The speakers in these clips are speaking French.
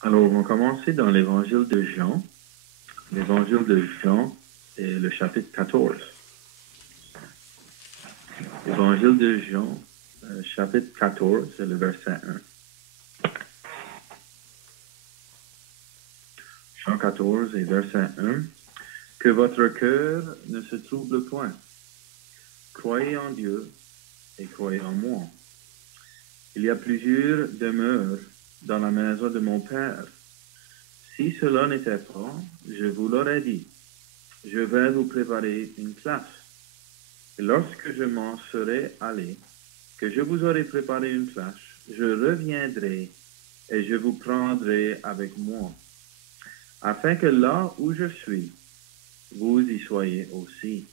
Alors, on va commencer dans l'évangile de Jean. L'évangile de Jean est le chapitre 14. L'évangile de Jean, chapitre 14, c'est le verset 1. Jean 14 et verset 1. Que votre cœur ne se trouble point. Croyez en Dieu et croyez en moi. Il y a plusieurs demeures dans la maison de mon Père. Si cela n'était pas, je vous l'aurais dit. Je vais vous préparer une place. Et lorsque je m'en serai allé, que je vous aurai préparé une place, je reviendrai et je vous prendrai avec moi, afin que là où je suis, vous y soyez aussi.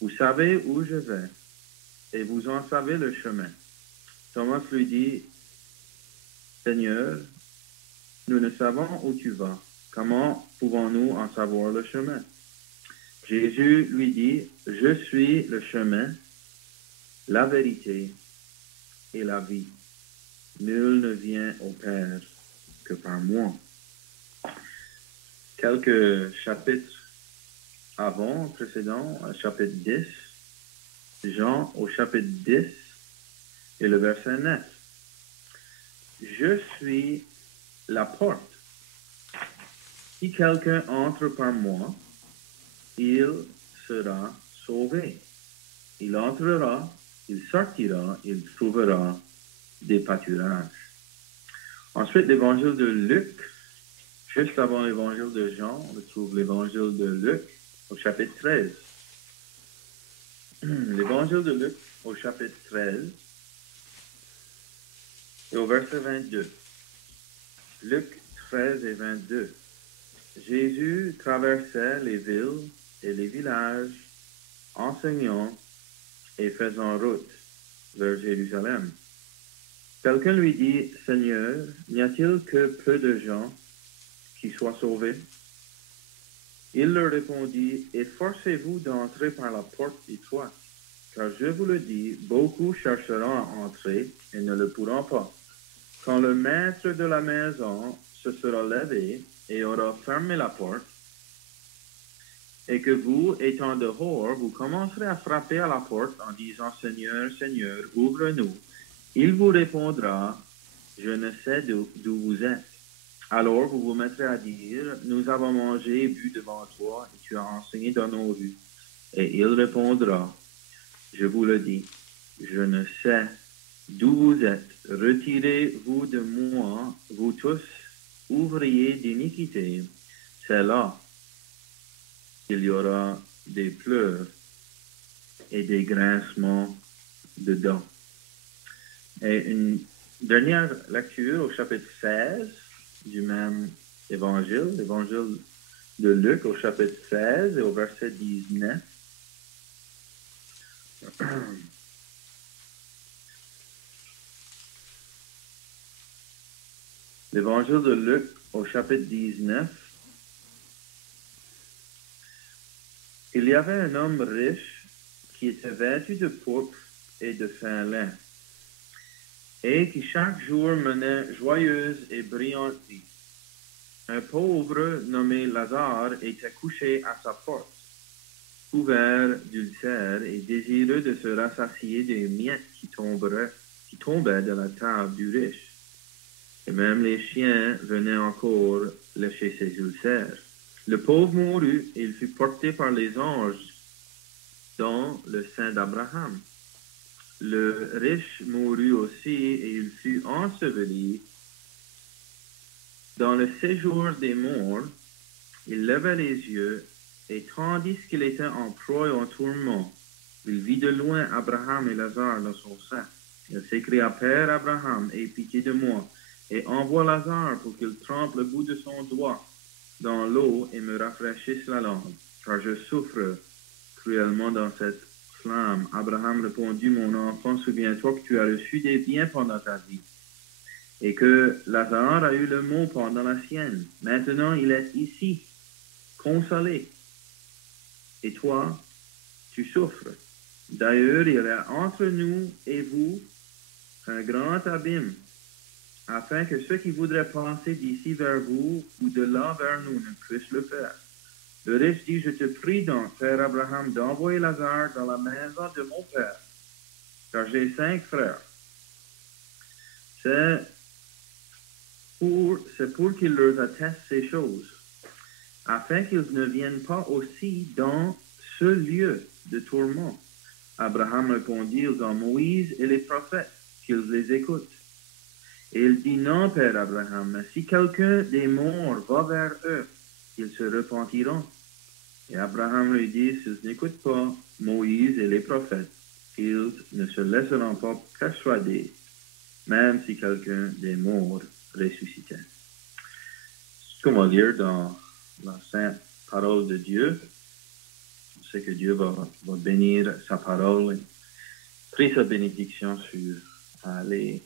Vous savez où je vais, et vous en savez le chemin. Thomas lui dit, Seigneur, nous ne savons où tu vas. Comment pouvons-nous en savoir le chemin? Jésus lui dit, je suis le chemin, la vérité et la vie. Nul ne vient au Père que par moi. Quelques chapitres précédents, chapitre 10, Jean au chapitre 10 et le verset 9. Je suis la porte. Si quelqu'un entre par moi, il sera sauvé. Il entrera, il sortira, il trouvera des pâturages. Ensuite, l'évangile de Luc. Juste avant l'évangile de Jean, on trouve l'évangile de Luc au chapitre 13. L'évangile de Luc au chapitre 13 et au verset 22. Luc 13 et 22. Jésus traversait les villes et les villages, enseignant et faisant route vers Jérusalem. Quelqu'un lui dit, Seigneur, n'y a-t-il que peu de gens qui soient sauvés? Il leur répondit, efforcez-vous d'entrer par la porte étroite, car je vous le dis, beaucoup chercheront à entrer et ne le pourront pas. Quand le maître de la maison se sera levé et aura fermé la porte, et que vous, étant dehors, vous commencerez à frapper à la porte en disant, Seigneur, Seigneur, ouvre-nous. Il vous répondra, je ne sais d'où vous êtes. Alors vous vous mettrez à dire, nous avons mangé et bu devant toi, et tu as enseigné dans nos rues. Et il répondra, je vous le dis, je ne sais d'où vous êtes. Retirez-vous de moi, vous tous, ouvriers d'iniquité. C'est là qu'il y aura des pleurs et des grincements de dents. Et une dernière lecture au chapitre 16 du même évangile, l'évangile de Luc au chapitre 16 et au verset 19. L'évangile de Luc au chapitre 19. Il y avait un homme riche qui était vêtu de pourpre et de fin lin, et qui chaque jour menait joyeuse et brillante vie. Un pauvre nommé Lazare était couché à sa porte, couvert d'ulcères et désireux de se rassasier des miettes qui tombaient de la table du riche. Et même les chiens venaient encore lécher ses ulcères. Le pauvre mourut et il fut porté par les anges dans le sein d'Abraham. Le riche mourut aussi et il fut enseveli. Dans le séjour des morts, il leva les yeux et tandis qu'il était en proie au tourment, il vit de loin Abraham et Lazare dans son sein. Il s'écria, Père Abraham, aie pitié de moi, et envoie Lazare pour qu'il trempe le bout de son doigt dans l'eau et me rafraîchisse la langue, car je souffre cruellement dans cette flamme. Abraham répondit, mon enfant, souviens-toi que tu as reçu des biens pendant ta vie, et que Lazare a eu le mot pendant la sienne. Maintenant, il est ici, consolé. Et toi, tu souffres. D'ailleurs, il y a entre nous et vous un grand abîme, afin que ceux qui voudraient passer d'ici vers vous ou de là vers nous ne puissent le faire. Le riche dit, je te prie donc, Père Abraham, d'envoyer Lazare dans la maison de mon père, car j'ai 5 frères. C'est pour qu'il leur atteste ces choses, afin qu'ils ne viennent pas aussi dans ce lieu de tourment. Abraham répondit dans Moïse et les prophètes, qu'ils les écoutent. Et il dit, non, Père Abraham, mais si quelqu'un des morts va vers eux, ils se repentiront. Et Abraham lui dit, s'ils n'écoutent pas Moïse et les prophètes, ils ne se laisseront pas persuader, même si quelqu'un des morts ressuscitait. Ce qu'on va lire dans la sainte parole de Dieu. On sait que Dieu va bénir sa parole et prie sa bénédiction sur les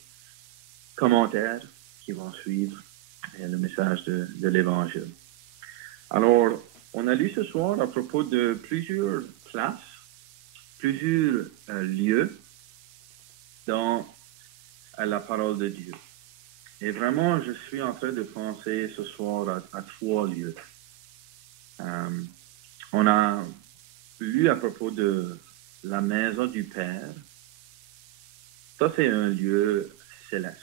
commentaires qui vont suivre et le message de l'Évangile. Alors, on a lu ce soir à propos de plusieurs places, plusieurs lieux dans la parole de Dieu. Et vraiment, je suis en train de penser ce soir à 3 lieux. On a lu à propos de la maison du Père. Ça, c'est un lieu céleste.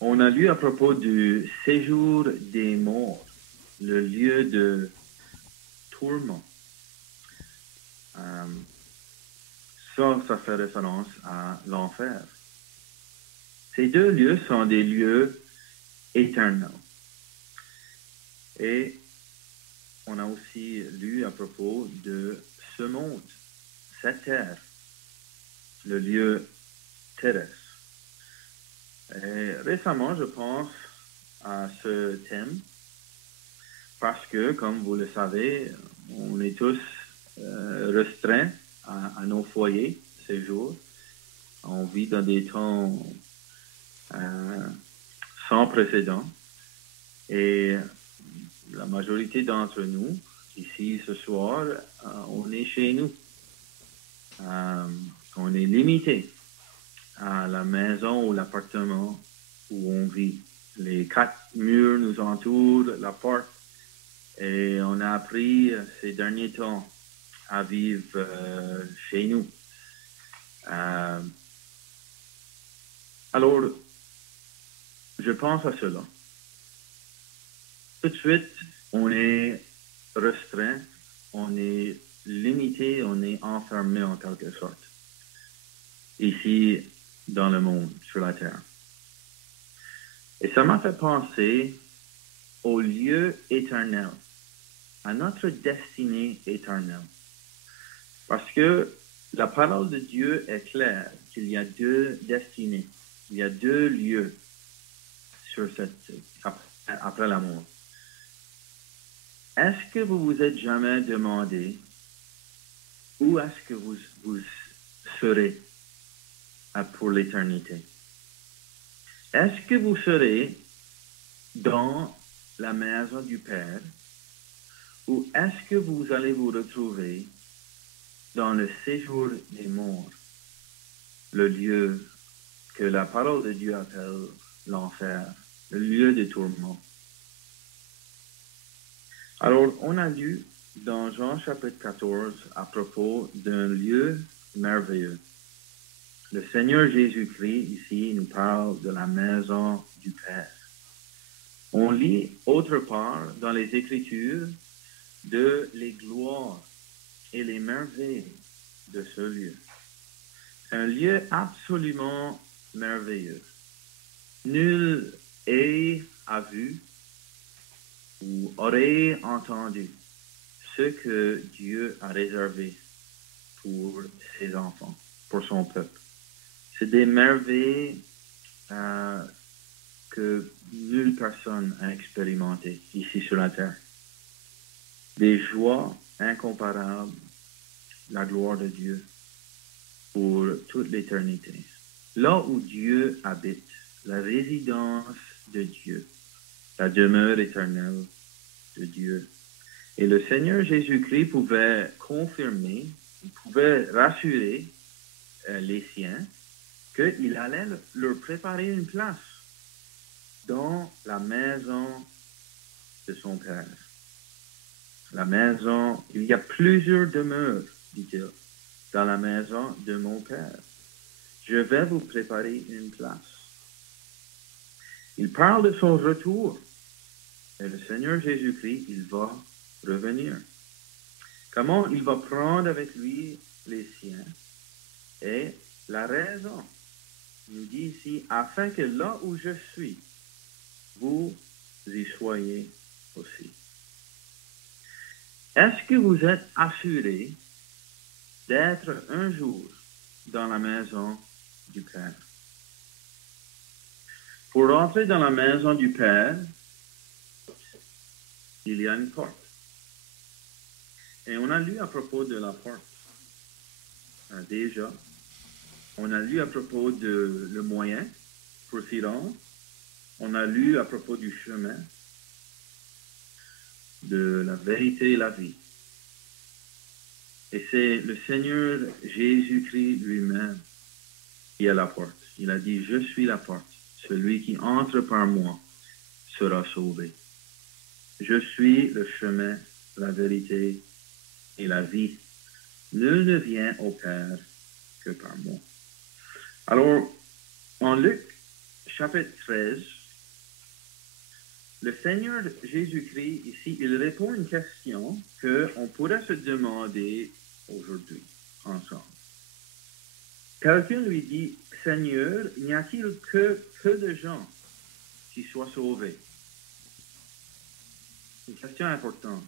On a lu à propos du séjour des morts, le lieu de tourment. Ça fait référence à l'enfer. Ces 2 lieux sont des lieux éternels. Et on a aussi lu à propos de ce monde, cette terre, le lieu terrestre. Et récemment, je pense à ce thème parce que, comme vous le savez, on est tous restreints à nos foyers ces jours. On vit dans des temps sans précédent. Et la majorité d'entre nous, ici ce soir, on est chez nous. On est limité à la maison ou l'appartement où on vit. Les 4 murs nous entourent, la porte, et on a appris ces derniers temps à vivre chez nous. Alors, je pense à cela. Tout de suite, on est restreint, on est limité, on est enfermé en quelque sorte, ici dans le monde, sur la terre. Et ça m'a fait penser au lieu éternel, à notre destinée éternelle. Parce que la parole de Dieu est claire qu'il y a 2 destinées, il y a 2 lieux sur après la mort. Est-ce que vous vous êtes jamais demandé où est-ce que vous serez pour l'éternité? Est-ce que vous serez dans la maison du Père ou est-ce que vous allez vous retrouver dans le séjour des morts, le lieu que la parole de Dieu appelle l'enfer, le lieu de tourment? Alors, on a lu dans Jean chapitre 14 à propos d'un lieu merveilleux. Le Seigneur Jésus-Christ, ici, nous parle de la maison du Père. On lit autre part dans les Écritures de les gloires et les merveilles de ce lieu. Un lieu absolument merveilleux. Nul œil a vu ou aurait entendu ce que Dieu a réservé pour ses enfants, pour son peuple. C'est des merveilles que nulle personne a expérimentées ici sur la terre. Des joies incomparables, la gloire de Dieu pour toute l'éternité. Là où Dieu habite, la résidence de Dieu, la demeure éternelle de Dieu. Et le Seigneur Jésus-Christ pouvait confirmer, il pouvait rassurer les siens qu'il allait leur préparer une place. dans la maison de son Père. La maison, il y a plusieurs demeures, dit-il, dans la maison de mon Père. Je vais vous préparer une place. Il parle de son retour. Et le Seigneur Jésus-Christ, il va revenir. Comment il va prendre avec lui les siens? Et la raison, il nous dit ici, afin que là où je suis, vous y soyez aussi. Est-ce que vous êtes assuré d'être un jour dans la maison du Père? Pour entrer dans la maison du Père, il y a une porte. Et on a lu à propos de la porte. Déjà, on a lu à propos de le moyen pour s'y rendre. On a lu à propos du chemin, de la vérité et la vie. Et c'est le Seigneur Jésus-Christ lui-même qui est la porte. Il a dit, je suis la porte. Celui qui entre par moi sera sauvé. Je suis le chemin, la vérité et la vie. Nul ne vient au Père que par moi. Alors, en Luc, chapitre 13, le Seigneur Jésus-Christ, ici, il répond à une question qu'on pourrait se demander aujourd'hui, ensemble. Quelqu'un lui dit, Seigneur, n'y a-t-il que peu de gens qui soient sauvés? Une question importante.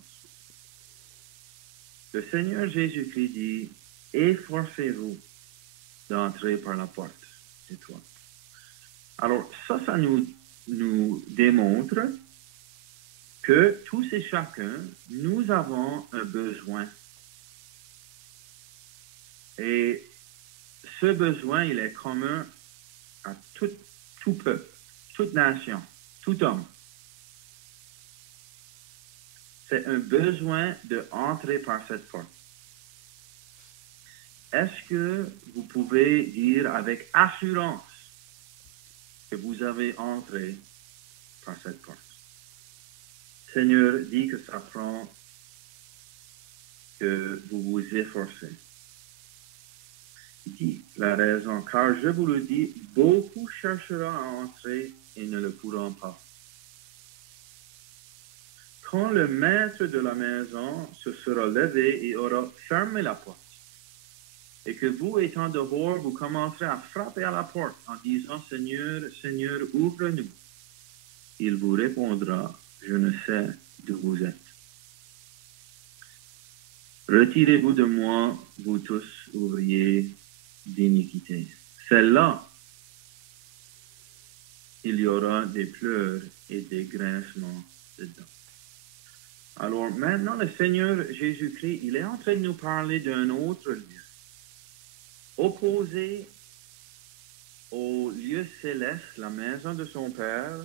Le Seigneur Jésus-Christ dit, efforcez-vous d'entrer par la porte étroite. Alors, ça nous démontre que tous et chacun, nous avons un besoin. Et ce besoin, il est commun à tout peuple, toute nation, tout homme. C'est un besoin d'entrer par cette porte. Est-ce que vous pouvez dire avec assurance que vous avez entré par cette porte? Seigneur dit que ça prend que vous vous efforcez. Il dit la raison, car je vous le dis, beaucoup chercheront à entrer et ne le pourront pas. Quand le maître de la maison se sera levé et aura fermé la porte, et que vous, étant dehors, vous commencerez à frapper à la porte en disant, Seigneur, Seigneur, ouvre-nous. Il vous répondra, je ne sais d'où vous êtes. Retirez-vous de moi, vous tous, ouvriers d'iniquité. C'est là, il y aura des pleurs et des grincements de dents. Alors maintenant, le Seigneur Jésus-Christ, il est en train de nous parler d'un autre lieu, opposé au lieu céleste, la maison de son Père,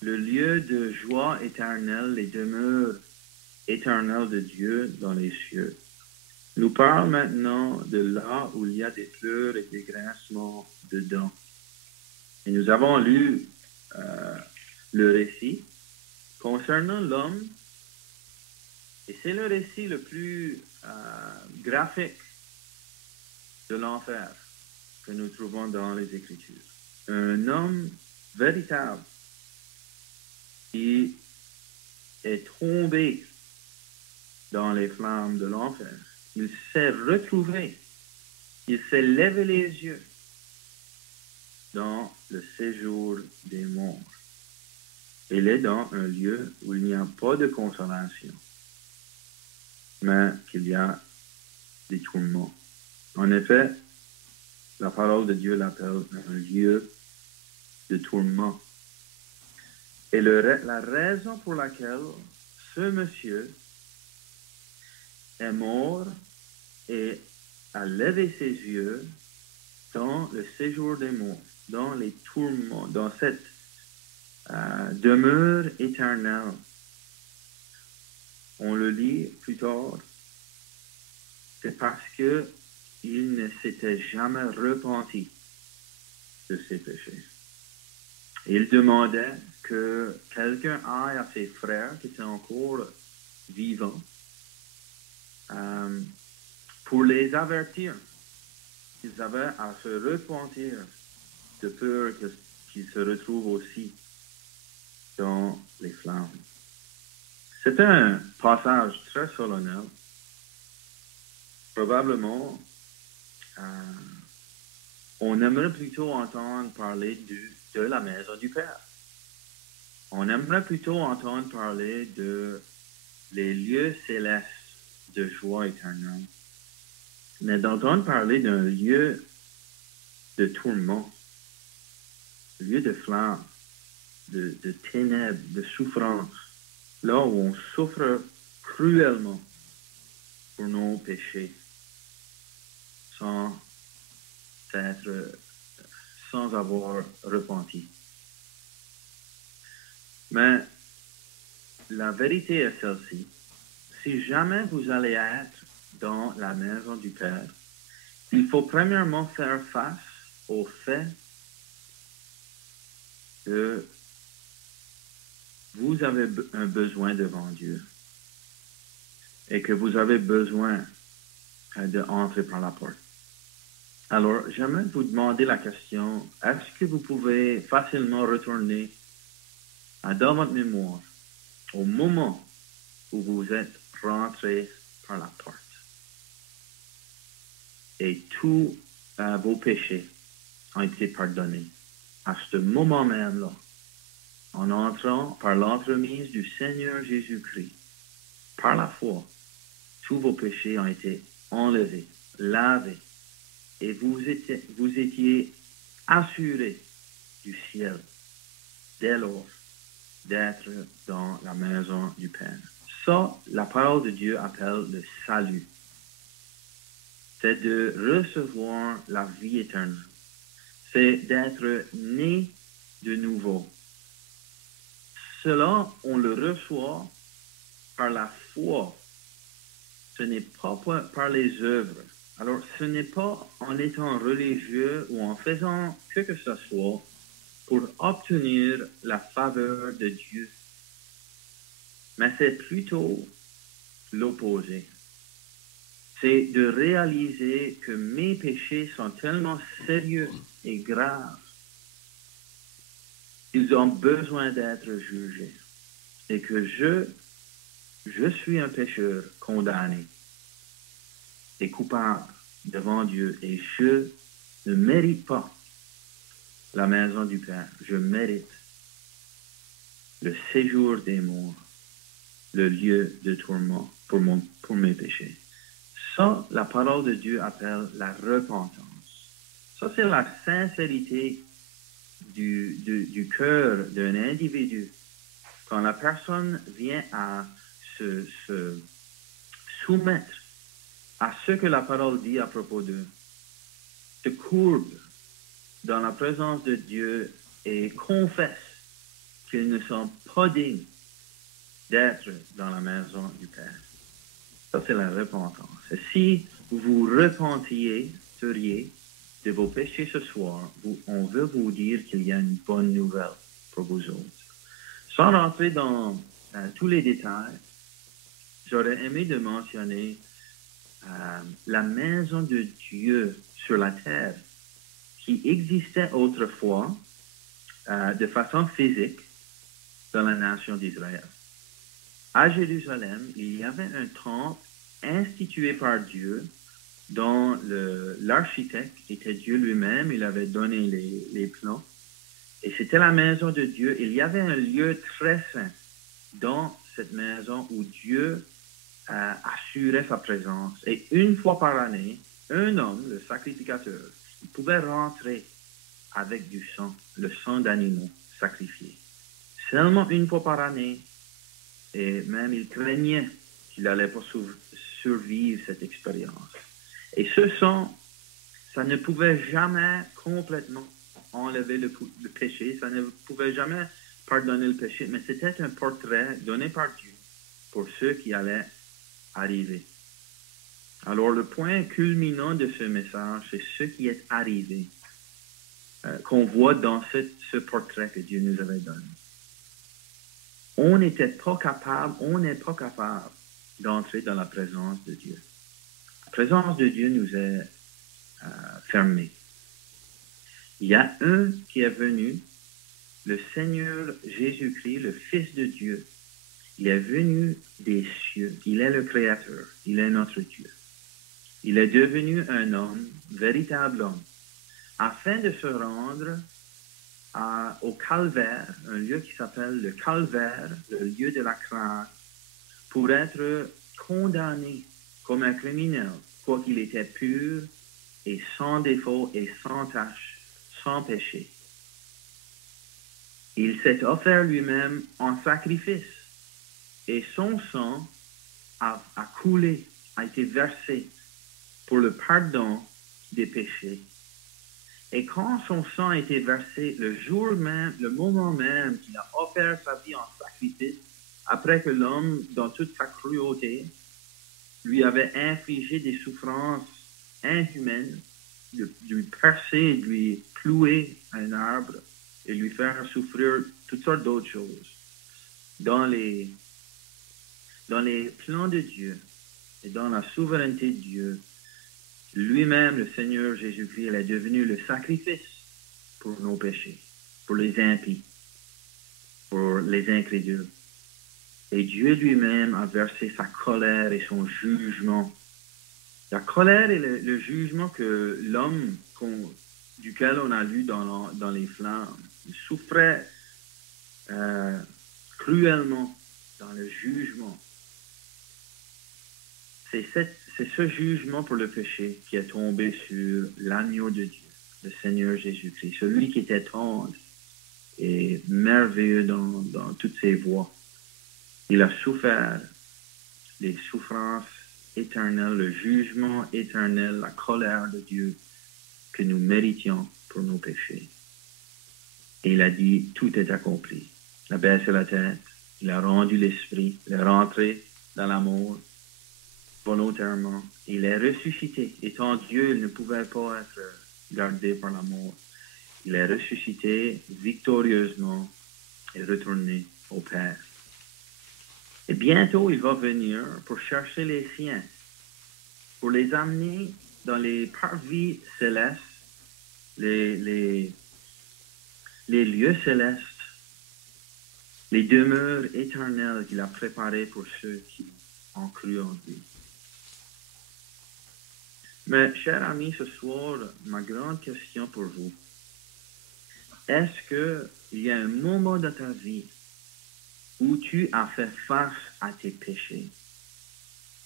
le lieu de joie éternelle, les demeures éternelles de Dieu dans les cieux. Nous parle maintenant de là où il y a des pleurs et des grincements de dents. Et nous avons lu le récit concernant l'homme, et c'est le récit le plus graphique de l'enfer que nous trouvons dans les Écritures. Un homme véritable qui est tombé dans les flammes de l'enfer. Il s'est retrouvé, il s'est levé les yeux dans le séjour des morts. Il est dans un lieu où il n'y a pas de consolation, mais qu'il y a des tourments. En effet, la parole de Dieu l'appelle un lieu de tourment. Et la raison pour laquelle ce monsieur est mort et a levé ses yeux dans le séjour des morts, dans les tourments, dans cette demeure éternelle. On le lit plus tard. C'est parce que il ne s'était jamais repenti de ses péchés. Il demandait que quelqu'un aille à ses frères qui étaient encore vivants pour les avertir qu'ils avaient à se repentir de peur qu'ils se retrouvent aussi dans les flammes. C'est un passage très solennel. Probablement, on aimerait plutôt entendre parler de la maison du Père. On aimerait plutôt entendre parler de les lieux célestes de joie éternelle. Mais d'entendre parler d'un lieu de tourment, lieu de flamme, de ténèbres, de souffrance, là où on souffre cruellement pour nos péchés, sans avoir repenti. Mais la vérité est celle-ci. Si jamais vous allez être dans la maison du Père, il faut premièrement faire face au fait que vous avez un besoin devant Dieu et que vous avez besoin d'entrer par la porte. Alors, j'aimerais vous demander la question, est-ce que vous pouvez facilement retourner dans votre mémoire au moment où vous êtes rentré par la porte et tous vos péchés ont été pardonnés à ce moment même-là, en entrant par l'entremise du Seigneur Jésus-Christ, par la foi, tous vos péchés ont été enlevés, lavés, et vous étiez assurés du ciel dès lors d'être dans la maison du Père. Ça, la parole de Dieu appelle le salut. C'est de recevoir la vie éternelle. C'est d'être né de nouveau. Cela, on le reçoit par la foi. Ce n'est pas par les œuvres. Alors, ce n'est pas en étant religieux ou en faisant que ce soit pour obtenir la faveur de Dieu. Mais c'est plutôt l'opposé. C'est de réaliser que mes péchés sont tellement sérieux et graves qu'ils ont besoin d'être jugés et que je suis un pécheur condamné et coupable devant Dieu et je ne mérite pas la maison du Père. Je mérite le séjour des morts, le lieu de tourment pour mes péchés. Ça, la parole de Dieu appelle la repentance. Ça, c'est la sincérité du cœur d'un individu. Quand la personne vient à se soumettre à ce que la parole dit à propos d'eux, se courbe dans la présence de Dieu et confesse qu'ils ne sont pas dignes d'être dans la maison du Père. Ça, c'est la repentance. Et si vous vous repentiez de vos péchés ce soir, on veut vous dire qu'il y a une bonne nouvelle pour vous autres. Sans rentrer dans tous les détails, j'aurais aimé de mentionner la maison de Dieu sur la terre qui existait autrefois de façon physique dans la nation d'Israël. À Jérusalem, il y avait un temple institué par Dieu dont l'architecte était Dieu lui-même. Il avait donné les plans. Et c'était la maison de Dieu. Il y avait un lieu très saint dans cette maison où Dieu assurait sa présence. Et une fois par année, un homme, le sacrificateur, il pouvait rentrer avec du sang, le sang d'animaux sacrifiés. Seulement une fois par année. Et même il craignait qu'il n'allait pas survivre cette expérience. Et ce sang, ça ne pouvait jamais complètement enlever le péché, ça ne pouvait jamais pardonner le péché, mais c'était un portrait donné par Dieu pour ceux qui allaient arriver. Alors le point culminant de ce message, c'est ce qui est arrivé. qu'on voit dans ce portrait que Dieu nous avait donné. On n'est pas capable d'entrer dans la présence de Dieu. La présence de Dieu nous est fermée. Il y a un qui est venu, le Seigneur Jésus-Christ, le Fils de Dieu. Il est venu des cieux. Il est le Créateur. Il est notre Dieu. Il est devenu un homme, véritable homme, afin de se rendre au calvaire, un lieu qui s'appelle le calvaire, le lieu de la grâce, pour être condamné comme un criminel, quoiqu'il était pur et sans défaut et sans tache, sans péché. Il s'est offert lui-même en sacrifice et son sang a coulé, a été versé pour le pardon des péchés. Et quand son sang a été versé, le jour même, le moment même qu'il a offert sa vie en sacrifice, après que l'homme, dans toute sa cruauté, lui avait infligé des souffrances inhumaines, de lui percer, de lui clouer à un arbre et lui faire souffrir toutes sortes d'autres choses. Dans les plans de Dieu et dans la souveraineté de Dieu, lui-même, le Seigneur Jésus-Christ, il est devenu le sacrifice pour nos péchés, pour les impies, pour les incrédules. Et Dieu lui-même a versé sa colère et son jugement. La colère et le jugement que l'homme duquel on a lu dans les flammes, il souffrait cruellement dans le jugement. C'est ce jugement pour le péché qui est tombé sur l'agneau de Dieu, le Seigneur Jésus-Christ, celui qui était tendre et merveilleux dans toutes ses voies. Il a souffert les souffrances éternelles, le jugement éternel, la colère de Dieu que nous méritions pour nos péchés. Et il a dit, tout est accompli. Il a baissé la tête, il a rendu l'esprit, il est rentré dans l'amour volontairement. Il est ressuscité. Étant Dieu, il ne pouvait pas être gardé par la mort. Il est ressuscité victorieusement et retourné au Père. Et bientôt, il va venir pour chercher les siens, pour les amener dans les parvis célestes, les lieux célestes, les demeures éternelles qu'il a préparées pour ceux qui ont cru en lui. Mais, chers amis, ce soir, ma grande question pour vous, est-ce qu'il y a un moment dans ta vie où tu as fait face à tes péchés?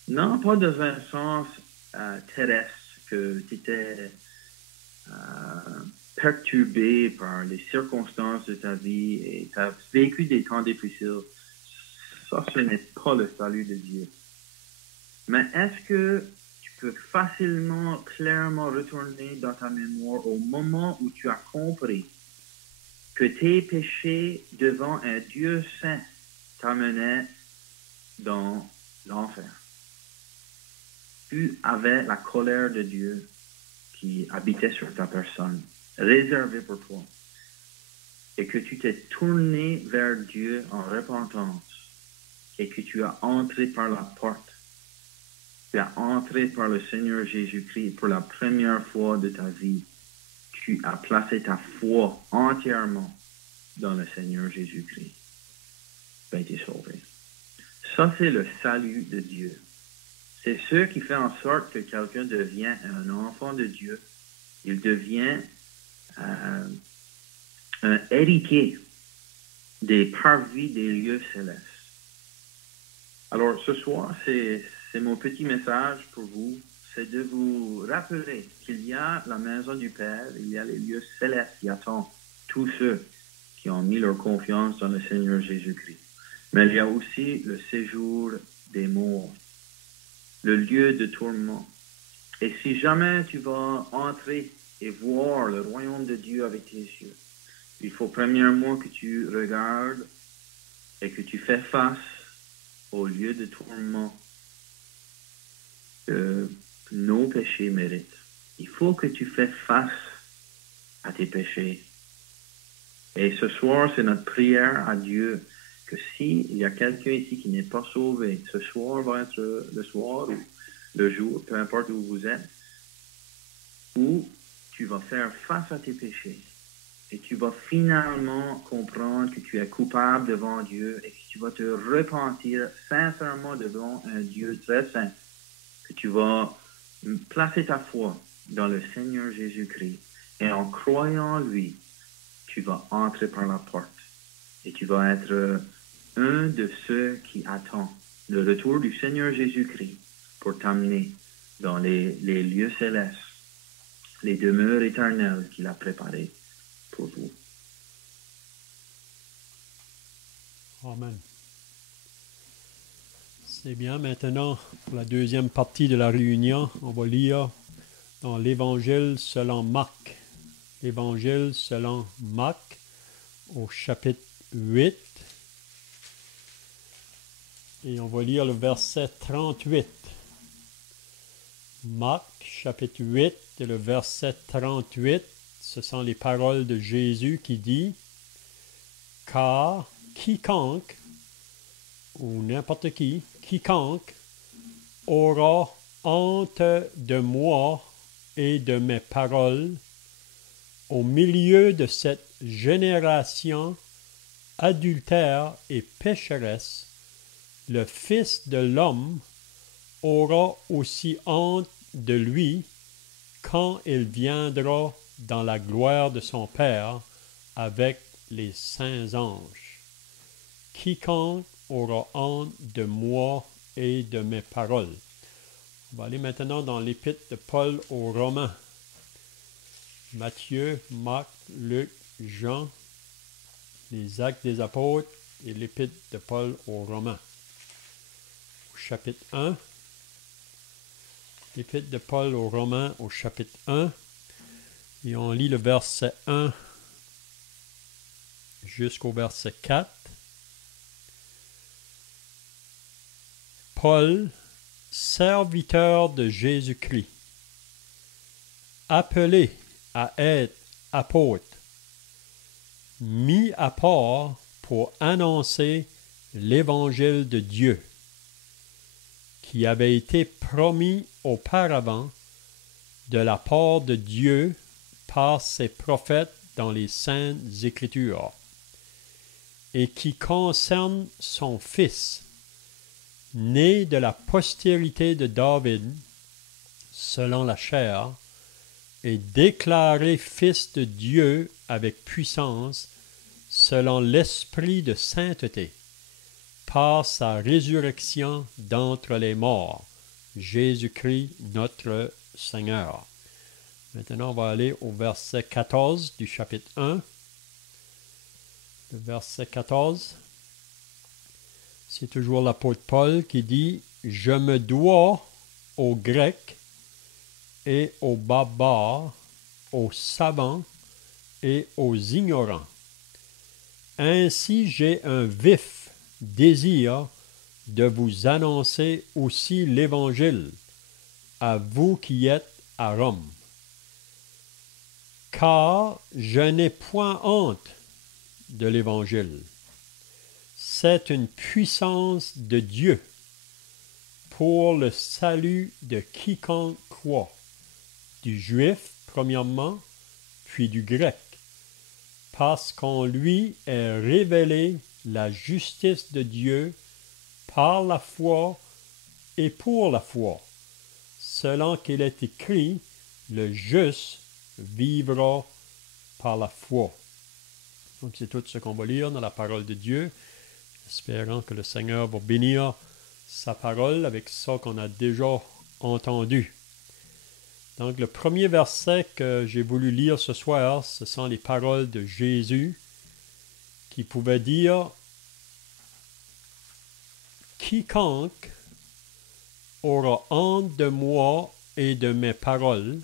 Non pas dans un sens terrestre, que tu étais perturbé par les circonstances de ta vie et tu as vécu des temps difficiles. Ça, ce n'est pas le salut de Dieu. Mais est-ce que tu peux facilement, clairement retourner dans ta mémoire au moment où tu as compris que tes péchés devant un Dieu saint t'amenaient dans l'enfer? Tu avais la colère de Dieu qui habitait sur ta personne, réservée pour toi, et que tu t'es tourné vers Dieu en repentance, et que tu as entré par la porte. Tu as entré par le Seigneur Jésus-Christ pour la première fois de ta vie. Tu as placé ta foi entièrement dans le Seigneur Jésus-Christ. Tu as été sauvé. Ça, c'est le salut de Dieu. C'est ce qui fait en sorte que quelqu'un devient un enfant de Dieu. Il devient un héritier des parvis des lieux célestes. Alors, ce soir, c'est mon petit message pour vous, c'est de vous rappeler qu'il y a la maison du Père, il y a les lieux célestes qui attendent tous ceux qui ont mis leur confiance dans le Seigneur Jésus-Christ. Mais il y a aussi le séjour des morts, le lieu de tourment. Et si jamais tu vas entrer et voir le royaume de Dieu avec tes yeux, il faut premièrement que tu regardes et que tu fais face au lieu de tourment que nos péchés méritent. Il faut que tu fais face à tes péchés. Et ce soir, c'est notre prière à Dieu que s'il y a quelqu'un ici qui n'est pas sauvé, ce soir va être le soir ou le jour, peu importe où vous êtes, où tu vas faire face à tes péchés et tu vas finalement comprendre que tu es coupable devant Dieu et que tu vas te repentir sincèrement devant un Dieu très saint, que tu vas placer ta foi dans le Seigneur Jésus-Christ et en croyant en lui, tu vas entrer par la porte et tu vas être un de ceux qui attend le retour du Seigneur Jésus-Christ pour t'amener dans les lieux célestes, les demeures éternelles qu'il a préparées pour vous. Amen. C'est bien. Maintenant, pour la deuxième partie de la réunion, on va lire dans l'Évangile selon Marc. L'Évangile selon Marc, au chapitre 8. Et on va lire le verset 38. Marc, chapitre 8, et le verset 38, ce sont les paroles de Jésus qui dit « Car quiconque, ou n'importe qui, quiconque aura honte de moi et de mes paroles, au milieu de cette génération adultère et pécheresse, le Fils de l'homme aura aussi honte de lui quand il viendra dans la gloire de son Père avec les saints anges. Quiconque aura honte de moi et de mes paroles. » On va aller maintenant dans l'épître de Paul aux Romains. Matthieu, Marc, Luc, Jean, les Actes des Apôtres et l'épître de Paul aux Romains. Au chapitre 1, l'épître de Paul aux Romains au chapitre 1, et on lit le verset 1 jusqu'au verset 4. Paul, serviteur de Jésus-Christ, appelé à être apôtre, mis à part pour annoncer l'évangile de Dieu, qui avait été promis auparavant de la part de Dieu par ses prophètes dans les Saintes Écritures, et qui concerne son Fils, né de la postérité de David, selon la chair, et déclaré Fils de Dieu avec puissance, selon l'Esprit de sainteté, par sa résurrection d'entre les morts, Jésus-Christ notre Seigneur. Maintenant, on va aller au verset 14 du chapitre 1. Le verset 14, c'est toujours l'apôtre Paul qui dit « Je me dois aux Grecs et aux barbares, aux savants et aux ignorants. Ainsi j'ai un vif désir de vous annoncer aussi l'Évangile, à vous qui êtes à Rome. Car je n'ai point honte de l'Évangile. C'est une puissance de Dieu pour le salut de quiconque croit, du juif premièrement, puis du grec, parce qu'en lui est révélée la justice de Dieu par la foi et pour la foi, selon qu'il est écrit, le juste vivra par la foi. Donc c'est tout ce qu'on va lire dans la parole de Dieu, espérant que le Seigneur va bénir sa parole avec ça qu'on a déjà entendu. Donc le premier verset que j'ai voulu lire ce soir, ce sont les paroles de Jésus qui pouvait dire « Quiconque aura honte de moi et de mes paroles,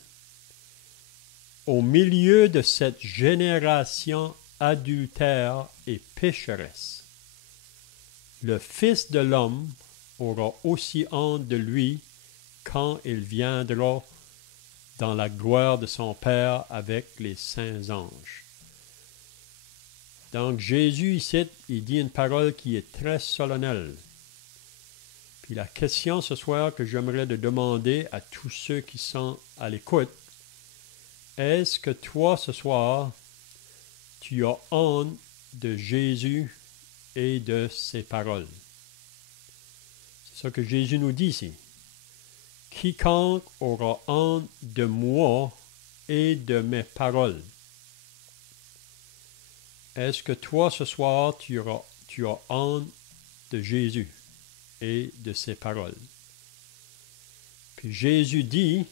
au milieu de cette génération adultère et pécheresse, le Fils de l'homme aura aussi honte de lui quand il viendra dans la gloire de son Père avec les saints anges. Donc Jésus ici, il dit une parole qui est très solennelle. Puis la question ce soir que j'aimerais de demander à tous ceux qui sont à l'écoute, est-ce que toi ce soir, tu as honte de Jésus et de ses paroles? C'est ça que Jésus nous dit ici. Quiconque aura honte de moi et de mes paroles. Est-ce que toi ce soir, tu as honte de Jésus et de ses paroles? Puis Jésus dit,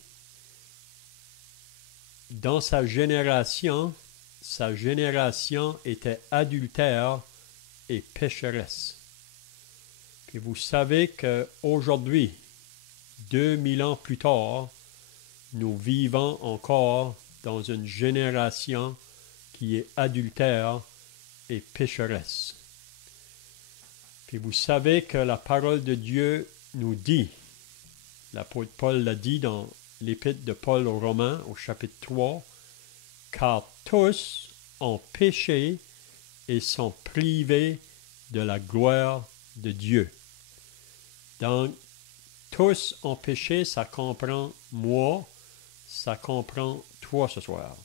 dans sa génération était adultère et pécheresse. Puis vous savez qu'aujourd'hui, 2000 ans plus tard, nous vivons encore dans une génération qui est adultère et pécheresse. Puis vous savez que la parole de Dieu nous dit, l'apôtre Paul l'a dit dans l'épître de Paul aux Romains, au chapitre 3, « Car tous ont péché et sont privés de la gloire de Dieu. » Donc, tous ont péché, ça comprend moi, ça comprend toi ce soir.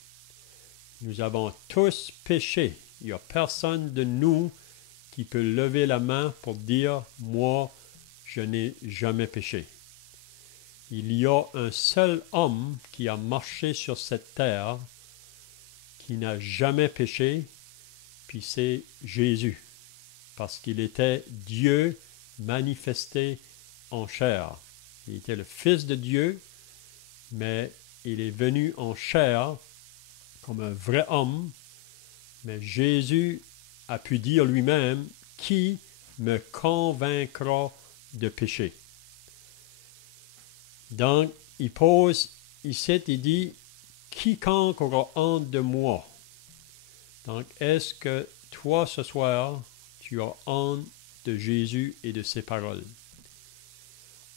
Nous avons tous péché. Il n'y a personne de nous qui peut lever la main pour dire « Moi, je n'ai jamais péché. » Il y a un seul homme qui a marché sur cette terre qui n'a jamais péché, puis c'est Jésus, parce qu'il était Dieu manifesté en chair. Il était le Fils de Dieu, mais il est venu en chair comme un vrai homme, mais Jésus a pu dire lui-même « Qui me convaincra de péché ?» Donc, il pose ici, il dit « Quiconque aura honte de moi ». Donc, est-ce que toi, ce soir, tu as honte de Jésus et de ses paroles?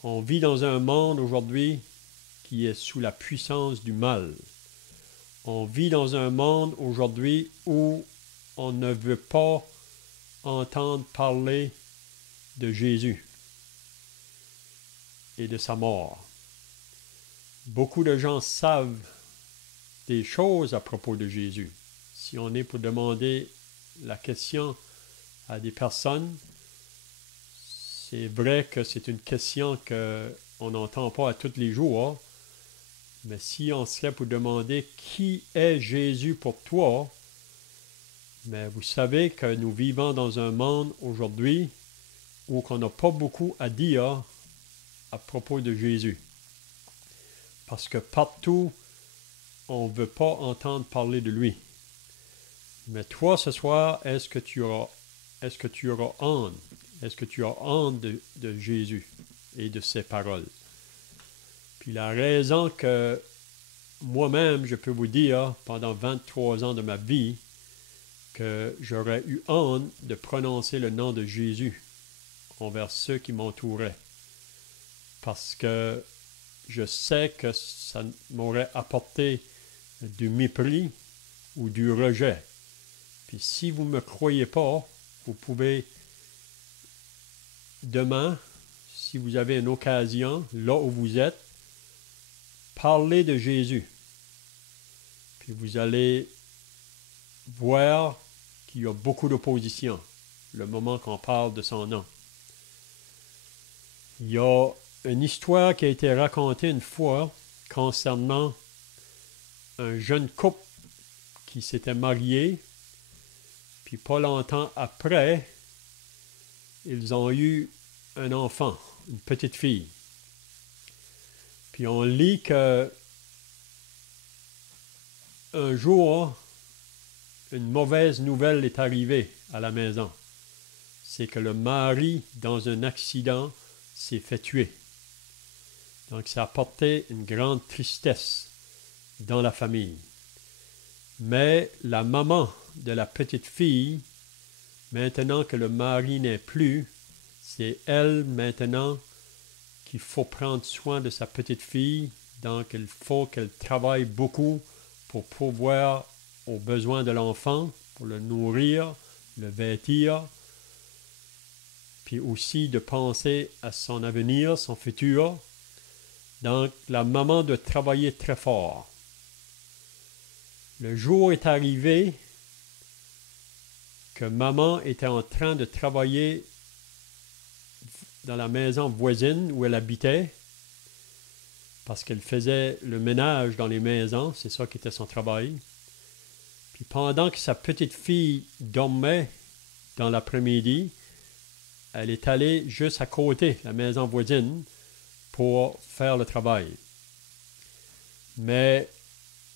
On vit dans un monde aujourd'hui qui est sous la puissance du mal. On vit dans un monde aujourd'hui où on ne veut pas entendre parler de Jésus et de sa mort. Beaucoup de gens savent des choses à propos de Jésus. Si on est pour demander la question à des personnes, c'est vrai que c'est une question qu'on n'entend pas à tous les jours, mais si on serait pour demander qui est Jésus pour toi, mais vous savez que nous vivons dans un monde aujourd'hui où on n'a pas beaucoup à dire à propos de Jésus. Parce que partout, on ne veut pas entendre parler de lui. Mais toi, ce soir, est-ce que tu auras honte? Est-ce que tu as honte de Jésus et de ses paroles? Puis la raison que moi-même, je peux vous dire, pendant 23 ans de ma vie, que j'aurais eu honte de prononcer le nom de Jésus envers ceux qui m'entouraient. Parce que je sais que ça m'aurait apporté du mépris ou du rejet. Puis si vous ne me croyez pas, vous pouvez demain, si vous avez une occasion, là où vous êtes, parler de Jésus. Puis vous allez voir qu'il y a beaucoup d'opposition le moment qu'on parle de son nom. Il y a une histoire qui a été racontée une fois concernant un jeune couple qui s'était marié, puis pas longtemps après, ils ont eu un enfant, une petite fille. Puis on lit que un jour, une mauvaise nouvelle est arrivée à la maison. C'est que le mari, dans un accident, s'est fait tuer. Donc ça a apporté une grande tristesse dans la famille. Mais la maman de la petite fille, maintenant que le mari n'est plus, c'est elle maintenant qu'il faut prendre soin de sa petite fille Donc, il faut qu'elle travaille beaucoup pour pourvoir aux besoins de l'enfant, pour le nourrir, le vêtir, puis aussi de penser à son avenir, son futur. Donc, la maman doit travailler très fort. Le jour est arrivé que maman était en train de travailler dans la maison voisine où elle habitait, parce qu'elle faisait le ménage dans les maisons, c'est ça qui était son travail. Puis pendant que sa petite fille dormait dans l'après-midi, elle est allée juste à côté, la maison voisine, pour faire le travail. Mais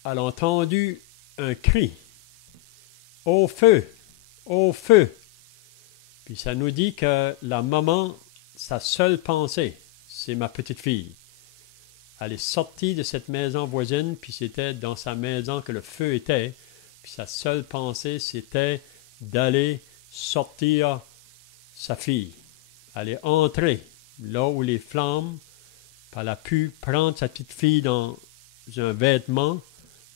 elle a entendu un cri, « Au feu! Au feu! » Puis ça nous dit que la maman, sa seule pensée, c'est ma petite fille. Elle est sortie de cette maison voisine, puis c'était dans sa maison que le feu était. Puis sa seule pensée, c'était d'aller sortir sa fille. Elle est entrée là où les flammes, puis elle a pu prendre sa petite fille dans un vêtement,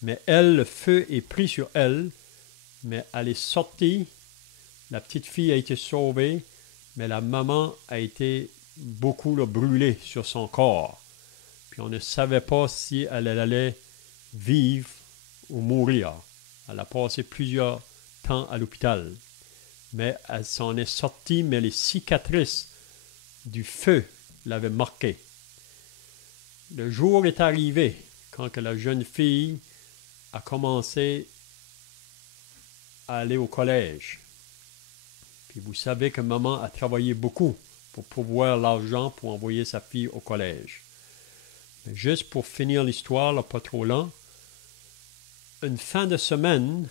mais elle, le feu est pris sur elle, mais elle est sortie. La petite fille a été sauvée, mais la maman a été beaucoup brûlée sur son corps. Puis on ne savait pas si elle allait vivre ou mourir. Elle a passé plusieurs temps à l'hôpital. Mais elle s'en est sortie, mais les cicatrices du feu l'avaient marquée. Le jour est arrivé quand que la jeune fille a commencé à aller au collège. Puis vous savez que maman a travaillé beaucoup pour pouvoir l'argent pour envoyer sa fille au collège. Mais juste pour finir l'histoire, là, pas trop lent, une fin de semaine,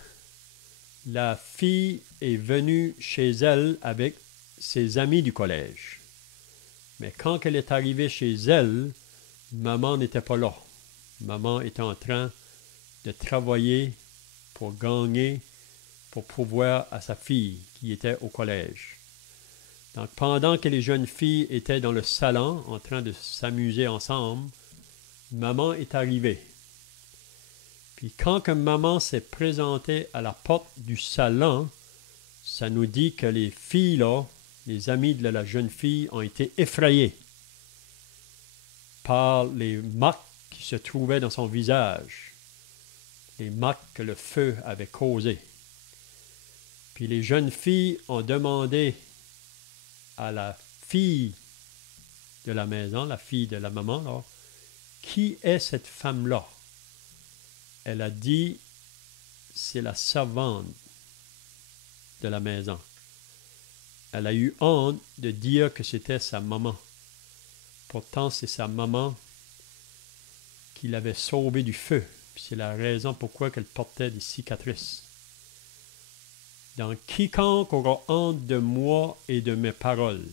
la fille est venue chez elle avec ses amis du collège. Mais quand elle est arrivée chez elle, maman n'était pas là. Maman était en train de travailler pour gagner, pour pourvoir à sa fille qui était au collège. Donc pendant que les jeunes filles étaient dans le salon en train de s'amuser ensemble, maman est arrivée. Puis quand que maman s'est présentée à la porte du salon, ça nous dit que les filles là, les amis de la jeune fille, ont été effrayés par les marques qui se trouvaient dans son visage, les marques que le feu avait causées. Puis les jeunes filles ont demandé à la fille de la maison, la fille de la maman, là, qui est cette femme-là? Elle a dit, c'est la servante de la maison. Elle a eu honte de dire que c'était sa maman. Pourtant, c'est sa maman qui l'avait sauvée du feu. Puis c'est la raison pourquoi elle portait des cicatrices. Donc, quiconque aura honte de moi et de mes paroles.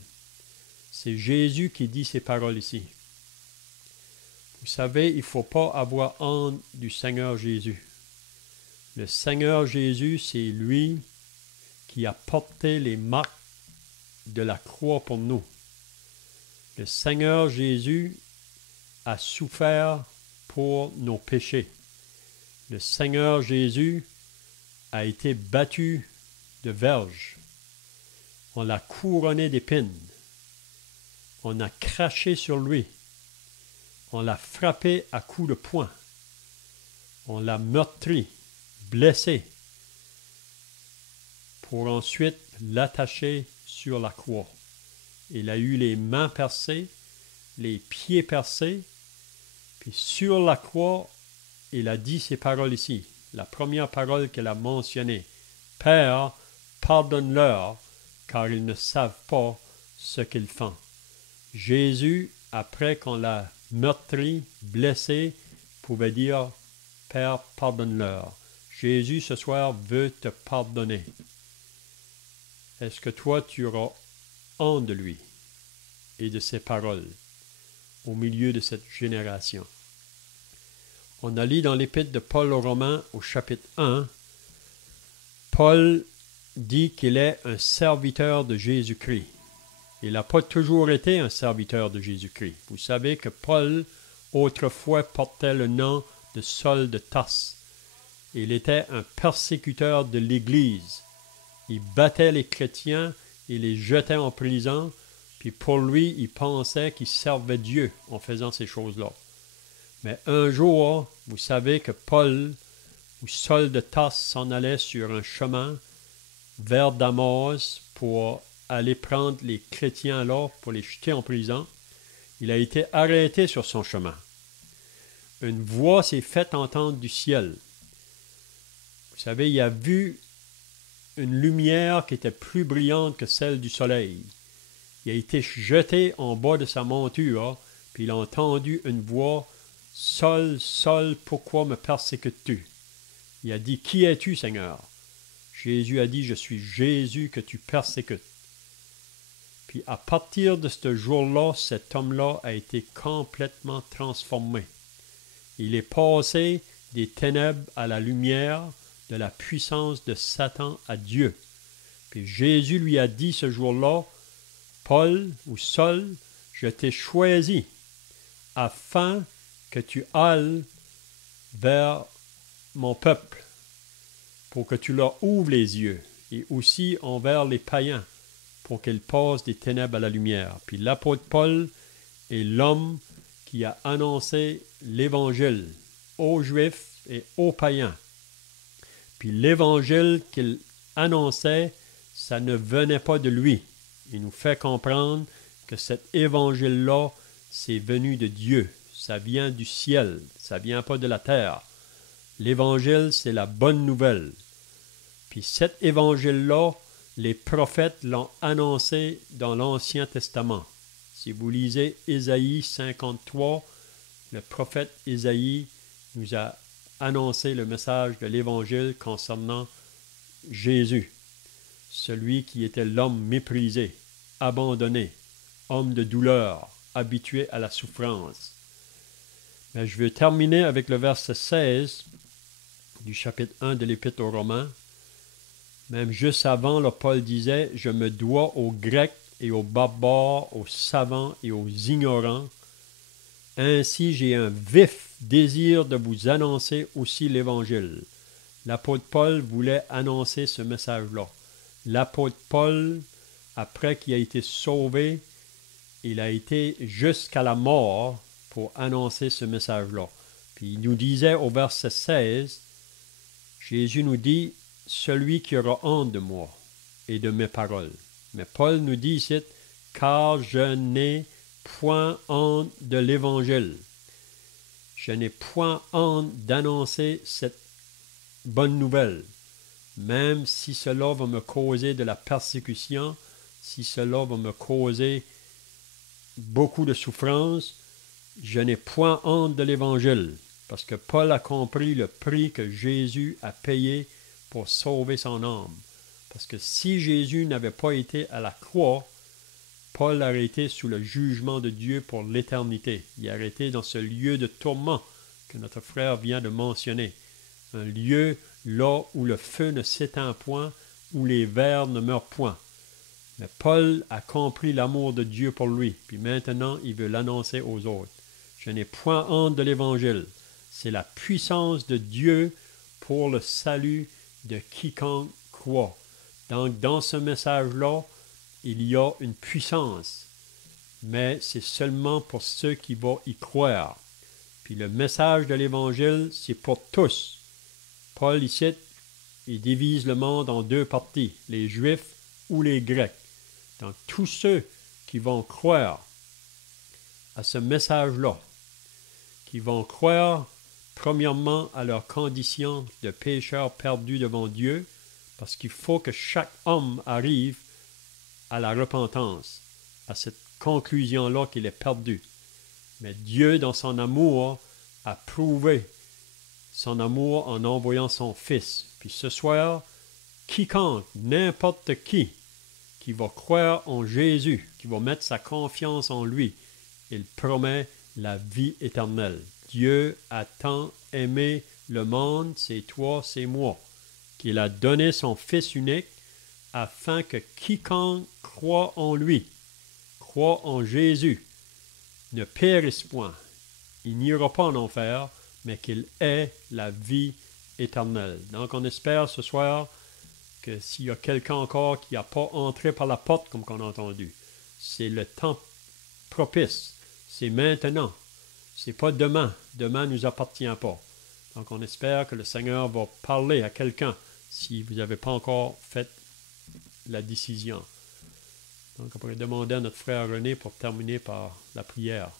C'est Jésus qui dit ces paroles ici. Vous savez, il ne faut pas avoir honte du Seigneur Jésus. Le Seigneur Jésus, c'est lui qui a porté les marques de la croix pour nous. Le Seigneur Jésus a souffert pour nos péchés. Le Seigneur Jésus a été battu de verges. On l'a couronné d'épines. On a craché sur lui. On l'a frappé à coups de poing. On l'a meurtri, blessé, pour ensuite l'attacher sur la croix. Il a eu les mains percées, les pieds percés, puis sur la croix, il a dit ces paroles ici. La première parole qu'elle a mentionnée. « Père, pardonne-leur, car ils ne savent pas ce qu'ils font. » Jésus, après qu'on l'a meurtri, blessé, pouvait dire « Père, pardonne-leur. » Jésus, ce soir, veut te pardonner. Est-ce que toi, tu auras honte de lui et de ses paroles au milieu de cette génération? On a lu dans l'Épître de Paul aux Romains, au chapitre 1, Paul dit qu'il est un serviteur de Jésus-Christ. Il n'a pas toujours été un serviteur de Jésus-Christ. Vous savez que Paul autrefois portait le nom de Saul de Tarse. Il était un persécuteur de l'Église. Il battait les chrétiens et les jetait en prison, puis pour lui, il pensait qu'il servait Dieu en faisant ces choses-là. Mais un jour, vous savez que Paul ou Saul de Tarse s'en allait sur un chemin vers Damas pour aller prendre les chrétiens là pour les jeter en prison. Il a été arrêté sur son chemin. Une voix s'est faite entendre du ciel. Vous savez, il a vu une lumière qui était plus brillante que celle du soleil. Il a été jeté en bas de sa monture, puis il a entendu une voix « Saul, Saul, pourquoi me persécutes-tu » Il a dit « Qui es-tu, Seigneur » Jésus a dit « Je suis Jésus que tu persécutes ». Puis à partir de ce jour-là, cet homme-là a été complètement transformé. Il est passé des ténèbres à la lumière, de la puissance de Satan à Dieu. Puis Jésus lui a dit ce jour-là, Paul ou Saul, je t'ai choisi afin que tu ailles vers mon peuple, pour que tu leur ouvres les yeux, et aussi envers les païens, pour qu'ils passent des ténèbres à la lumière. Puis l'apôtre Paul est l'homme qui a annoncé l'Évangile aux Juifs et aux païens. Puis l'Évangile qu'il annonçait, ça ne venait pas de lui. Il nous fait comprendre que cet Évangile-là, c'est venu de Dieu. Ça vient du ciel, ça ne vient pas de la terre. L'Évangile, c'est la bonne nouvelle. Puis cet Évangile-là, les prophètes l'ont annoncé dans l'Ancien Testament. Si vous lisez Ésaïe 53, le prophète Ésaïe nous a annoncé le message de l'Évangile concernant Jésus, celui qui était l'homme méprisé, abandonné, homme de douleur, habitué à la souffrance. Mais je veux terminer avec le verset 16 du chapitre 1 de l'Épître aux Romains. Même juste avant, là, Paul disait « Je me dois aux Grecs et aux barbares, aux savants et aux ignorants. Ainsi, j'ai un vif désir de vous annoncer aussi l'Évangile. » L'apôtre Paul voulait annoncer ce message-là. L'apôtre Paul, après qu'il a été sauvé, il a été jusqu'à la mort pour annoncer ce message-là. Puis il nous disait au verset 16, Jésus nous dit « Celui qui aura honte de moi et de mes paroles. » Mais Paul nous dit ici « Car je n'ai point honte de l'Évangile. » Je n'ai point honte d'annoncer cette bonne nouvelle, même si cela va me causer de la persécution, si cela va me causer beaucoup de souffrance, je n'ai point honte de l'Évangile, parce que Paul a compris le prix que Jésus a payé pour sauver son âme. Parce que si Jésus n'avait pas été à la croix, Paul aurait été sous le jugement de Dieu pour l'éternité. Il aurait été dans ce lieu de tourment que notre frère vient de mentionner. Un lieu là où le feu ne s'éteint point, où les vers ne meurent point. Mais Paul a compris l'amour de Dieu pour lui, puis maintenant il veut l'annoncer aux autres. Je n'ai point honte de l'Évangile. C'est la puissance de Dieu pour le salut de quiconque croit. Donc dans ce message-là, il y a une puissance, mais c'est seulement pour ceux qui vont y croire. Puis le message de l'Évangile, c'est pour tous. Paul ici, il divise le monde en deux parties, les Juifs ou les Grecs. Donc tous ceux qui vont croire à ce message-là, qui vont croire premièrement à leur condition de pécheurs perdus devant Dieu, parce qu'il faut que chaque homme arrive à la repentance, à cette conclusion-là qu'il est perdu. Mais Dieu, dans son amour, a prouvé son amour en envoyant son Fils. Puis ce soir, quiconque, n'importe qui va croire en Jésus, qui va mettre sa confiance en lui, il promet la vie éternelle. Dieu a tant aimé le monde, c'est toi, c'est moi, qu'il a donné son Fils unique afin que quiconque croit en lui, croit en Jésus, ne périsse point, il n'ira pas en enfer, mais qu'il ait la vie éternelle. Donc on espère ce soir que s'il y a quelqu'un encore qui n'a pas entré par la porte, comme qu'on a entendu, c'est le temps propice, c'est maintenant, c'est pas demain, demain ne nous appartient pas. Donc on espère que le Seigneur va parler à quelqu'un si vous n'avez pas encore fait la décision. Donc on pourrait demander à notre frère René pour terminer par la prière.